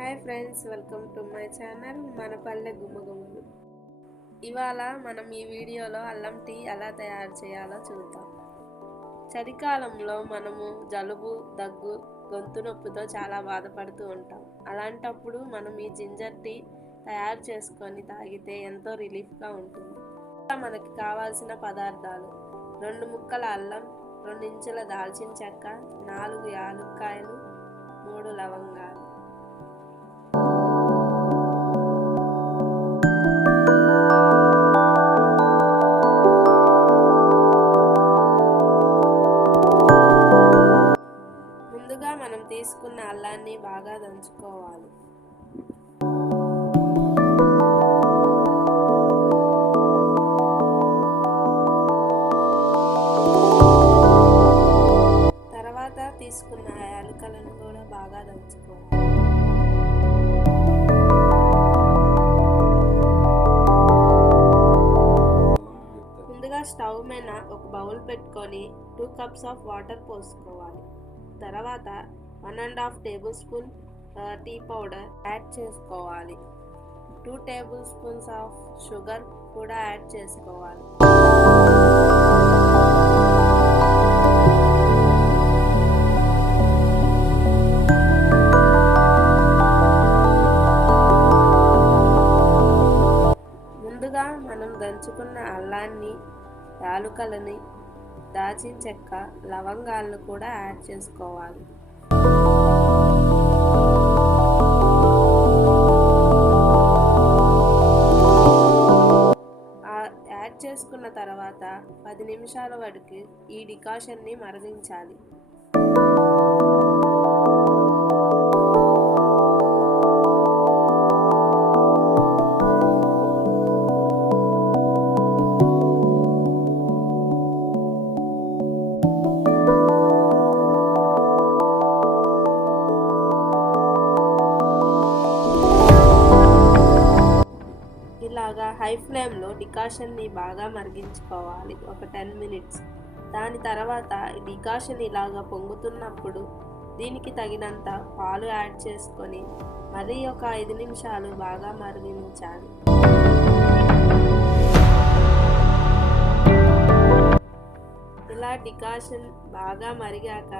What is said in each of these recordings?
Hi friends, welcome to my channel మన పల్లె గుమ్మగుమ్మలు. ఇవాళ మనం ఈ వీడియోలో అల్లం టీ ఎలా తయారు చేయాలో చూద్దాం. చలికాలంలో మనము జలుబు, దగ్గు, గొంతు నొప్పితో చాలా బాధపడుతూ ఉంటాం. అలాంటప్పుడు మనం ఈ జింజర్ టీ తయారు చేసుకొని తాగితే ఎంతో రిలీఫ్గా ఉంటుంది. మనకి కావాల్సిన పదార్థాలు: 2 ముక్కల అల్లం, 2 ఇంచుల దాల్చిన చెక్క, 4 యాలుక్కాయలు, 3 లవంగాలు. ముందుగా మనం తీసుకున్న అల్లాన్ని బాగా దంచుకోవాలి. తర్వాత తీసుకున్న యాలకులను కూడా బాగా దంచుకోవాలి. ముందుగా స్టవ్ మీద ఒక బౌల్ పెట్టుకొని 2 కప్స్ ఆఫ్ వాటర్ పోసుకోవాలి. తర్వాత 1.5 tablespoon tea powder add చేసుకోవాలి. 2 టేబుల్ స్పూన్స్ ఆఫ్ షుగర్ కూడా యాడ్ చేసుకోవాలి. ముందుగా మనం దంచుకున్న అల్లాన్ని, యాలుకలని, దాల్చిన చెక్క, లవంగాలను కూడా యాడ్ చేసుకోవాలి. యాడ్ చేసుకున్న తర్వాత 10 నిమిషాల వరకు ఈ డికాషన్ని మరిగించాలి. ఇలాగా హై ఫ్లేమ్లో డికాషన్ని బాగా మరిగించుకోవాలి ఒక 10 మినిట్స్. దాని తర్వాత డికాషన్ ఇలాగా పొంగుతున్నప్పుడు దీనికి తగినంత పాలు యాడ్ చేసుకొని మరీ ఒక 5 నిమిషాలు బాగా మరిగించాలి. ఇలా డికాషన్ బాగా మరిగాక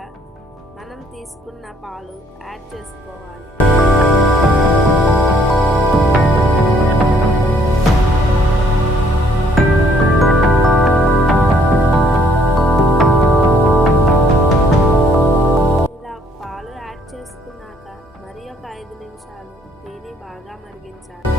మనం తీసుకున్న పాలు యాడ్ చేసుకోవాలి. చేసుకున్నాక మరి ఒక 5 నిమిషాలు టీని బాగా మరిగించాలి.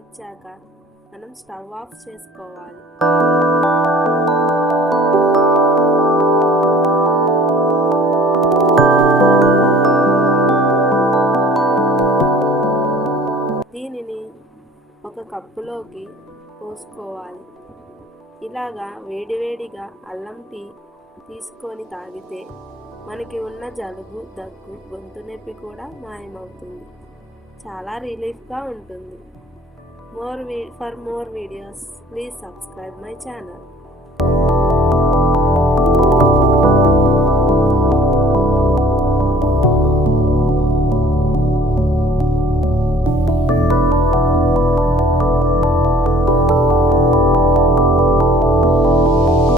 వచ్చాక మనం స్టవ్ ఆఫ్ చేసుకోవాలి. దీనిని ఒక కప్పులోకి పోసుకోవాలి. ఇలాగా వేడివేడిగా అల్లం టీ తీసుకొని తాగితే మనకి ఉన్న జలుబు, దగ్గు, గొంతు నొప్పి కూడా మాయమవుతుంది. చాలా రిలీఫ్గా ఉంటుంది. For more videos, please subscribe my channel.